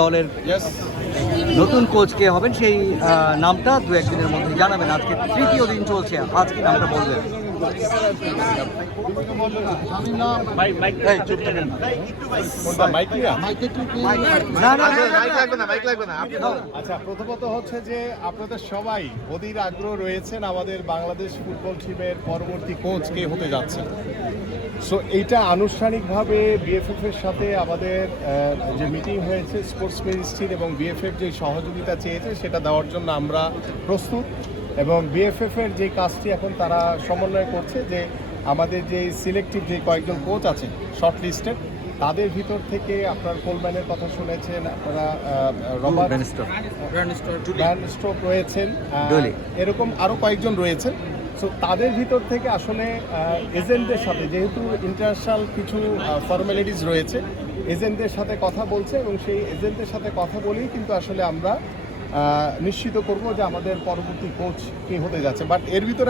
দলের নতুন কোচ কে হবেন সেই নামটা দু একদিনের মধ্যে জানাবেন। আজকে তৃতীয় দিন চলছে, আজকে নামটা বলবেন। আচ্ছা, প্রথমত হচ্ছে যে আপনাদের সবাই অধীর আগ্রহ রয়েছেন আমাদের বাংলাদেশ ফুটবল টিমের পরবর্তী কোচ কে হতে যাচ্ছে। সো এইটা আনুষ্ঠানিকভাবে বিএফএফ এর সাথে আমাদের যে মিটিং হয়েছে, স্পোর্টস মিনিস্ট্রির এবং বিএফএফ যে সহযোগিতা চেয়েছে সেটা দেওয়ার জন্য আমরা প্রস্তুত। এবং বিএফএফ এর যে কাজটি এখন তারা সমন্বয় করছে যে আমাদের যে সিলেক্টিভ যে কয়েকজন কোচ আছে শর্ট লিস্টেড, তাদের ভিতর থেকে আপনার কোলম্যানের কথা শুনেছেন, আপনারা রবার্ট ভ্যান রয়েছেন, এরকম আরও কয়েকজন রয়েছেন। সো তাদের ভিতর থেকে আসলে এজেন্টদের সাথে, যেহেতু ইন্টারন্যাশনাল কিছু ফর্মালিটিস রয়েছে, এজেন্টদের সাথে কথা বলছে এবং সেই এজেন্টদের সাথে কথা বলেই কিন্তু আসলে আমরা নিশ্চিত করব যে আমাদের পরবর্তী কোচ কে হতে যাচ্ছে। বাট এর ভিতরে